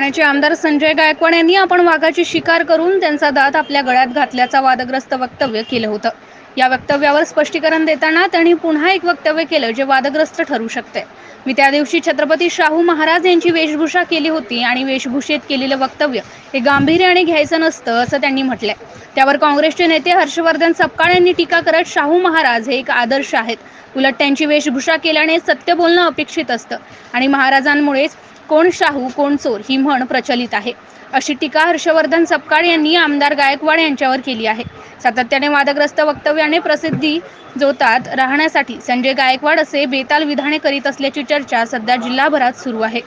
बुलढाण्याचे आमदार संजय गायकवाड यांनी आपण वाघाची शिकार करून त्यांचा दात आपल्या गळ्यात घातल्याचा वादग्रस्त वक्तव्य केलं होतं. या वक्तव्यावर स्पष्टीकरण देताना त्यांनी पुन्हा एक वक्तव्य केलं जे वादग्रस्त ठरू शकते. मी त्या दिवशी छत्रपती शाहू महाराज यांची वेशभूषा केली होती आणि वेशभूषेत केलेलं वक्तव्य हे गांभीर्याने घ्यायचं नसतं असं त्यांनी म्हटलंय. त्यावर काँग्रेसचे नेते हर्षवर्धन सपकाळ यांनी टीका करत शाहू महाराज हे एक आदर्श आहेत. उलट त्यांची वेशभूषा केल्याने सत्य बोलणं अपेक्षित असतं आणि महाराजांमुळेच कोण शाहू कोण चोर ही म्हण प्रचलित आहे. अशी टीका हर्षवर्धन सपकाळ यांनी आमदार गायकवाड यांच्यावर केली आहे. सातत्याने वादग्रस्त वक्तव्याने प्रसिद्धी जोतात राहण्यासाठी संजय गायकवाड असे बेताल विधाने करीत असल्याची चर्चा सध्या जिल्हाभरात सुरू आहे.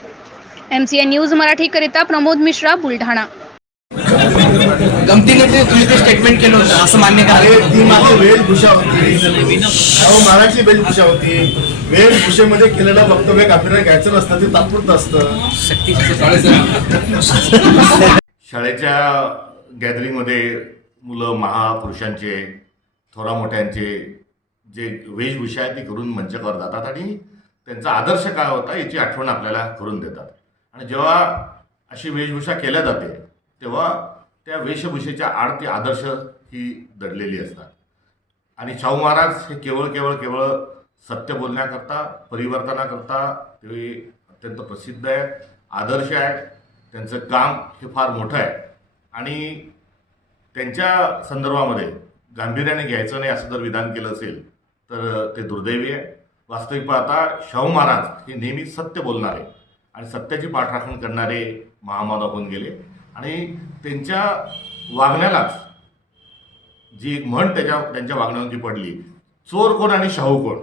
एम सी एन न्यूज मराठीकरिता प्रमोद मिश्रा बुलढाणा. गमतीने ते तुम्ही ते स्टेटमेंट केलं होतं असं मान्य करा. ती माझी वेशभूषा होती शाहू महाराजची वेशभूषा होती वेशभूषेमध्ये केलेलं वक्तव्य गांभीर्याने घ्यायचं नसतं ते तात्पुरतं असतं. शाळेच्या गॅदरिंगमध्ये मुलं महापुरुषांचे थोरा मोठ्यांचे जे वेशभूषा आहे ती करून मंचावर जातात आणि त्यांचा आदर्श काय होता याची आठवण आपल्याला करून देतात. आणि जेव्हा अशी वेशभूषा केल्या जाते तेव्हा त्या वेशभूषेच्या आड ती आदर्श ही दडलेली असतात. आणि शाहू महाराज हे केवळ केवळ केवळ सत्य बोलण्याकरता परिवर्तनाकरता ते अत्यंत प्रसिद्ध आहेत आदर्श आहेत त्यांचं काम हे फार मोठं आहे. आणि त्यांच्या संदर्भामध्ये गांभीर्याने घ्यायचं नाही असं जर विधान केलं असेल तर ते दुर्दैवी आहे. वास्तविक पाहता शाहू महाराज हे नेहमी सत्य बोलणारे आणि सत्याची पाठराखण करणारे महामानव होऊन गेले. आणि त्यांच्या वागण्यालाच जी एक म्हण त्याच्या त्यांच्या वागण्यावरती पडली चोर कोण आणि शाहू कोण?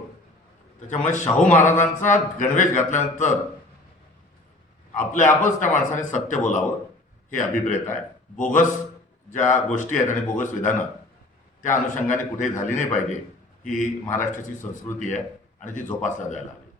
त्याच्यामुळे शाहू महाराजांचा गणवेश घातल्यानंतर आपल्या आपच त्या माणसाने सत्य बोलावं हे अभिप्रेत आहे. बोगस ज्या गोष्टी आहेत आणि बोगस विधानं त्या अनुषंगाने कुठेही झाली नाही पाहिजे ही महाराष्ट्राची संस्कृती आहे आणि ती जोपासला जायला हवी.